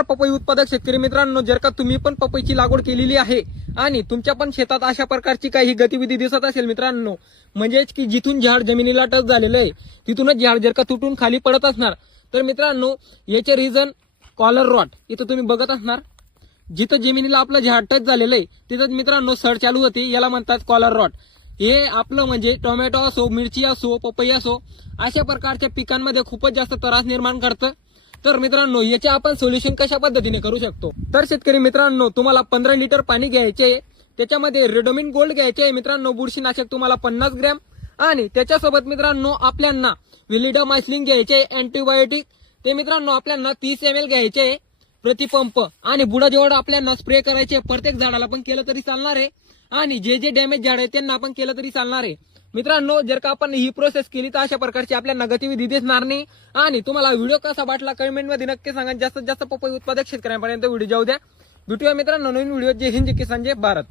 पपई उत्पादक शेतकरी मित्रांनो, जर का तुम्ही पण पपईची लागवड केलेली आहे आणि तुमच्या पण शेतात अशा प्रकारची काही गतिविधी दिसत असेल मित्रांनो, म्हणजेच की जिथून झाड जमिनीला टच झालेलं आहे तिथूनच झाड जर का तुटून खाली पडत असणार, तर मित्रांनो याचे रिझन कॉलर रॉट. इथं तुम्ही बघत असणार, जिथं जमिनीला आपलं झाड टच झालेलं आहे तिथं मित्रांनो सड चालू होते, याला म्हणतात कॉलर रॉट. हे आपलं म्हणजे टोमॅटो असो, मिरची असो, पपई असो, अशा प्रकारच्या पिकांमध्ये खूपच जास्त त्रास निर्माण करतं. तर मित्रांनो याचे आपण सोल्युशन कशा पद्धतीने करू शकतो, तर शेतकरी मित्रांनो तुम्हाला 15 लिटर पाणी घ्यायचे, त्याच्यामध्ये रेडोमिन गोल्ड घ्यायचे मित्रांनो, बुरशीनाशक तुम्हाला 50 ग्रॅम, आणि त्याच्यासोबत मित्रांनो आपल्याला विलिडामायसिन घ्यायचे अँटीबायोटिक, ते मित्रांनो आपल्याला 30 ml घ्यायचे प्रतिपंप, आणि बुडाजवळ आपल्याला स्प्रे करायचे. प्रत्येक झाडाला पण केलं तरी चालणार आहे, आणि जे जे डॅमेज झाड आहे त्यांना आपण केलं तरी चालणार आहे. मित्रांनो जर का आपण ही प्रोसेस केली तर अशा प्रकारची आपल्याला गतिविधी दिसणार नाही. आणि तुम्हाला व्हिडिओ कसा वाटला कमेंटमध्ये नक्की सांगा. जास्तीत जास्त पपई उत्पादक शेतकऱ्यांपर्यंत व्हिडिओ जाऊ द्या. भेटूया मित्रांनो नवीन व्हिडिओ. जय हिंद, जय किसान, जय भारत.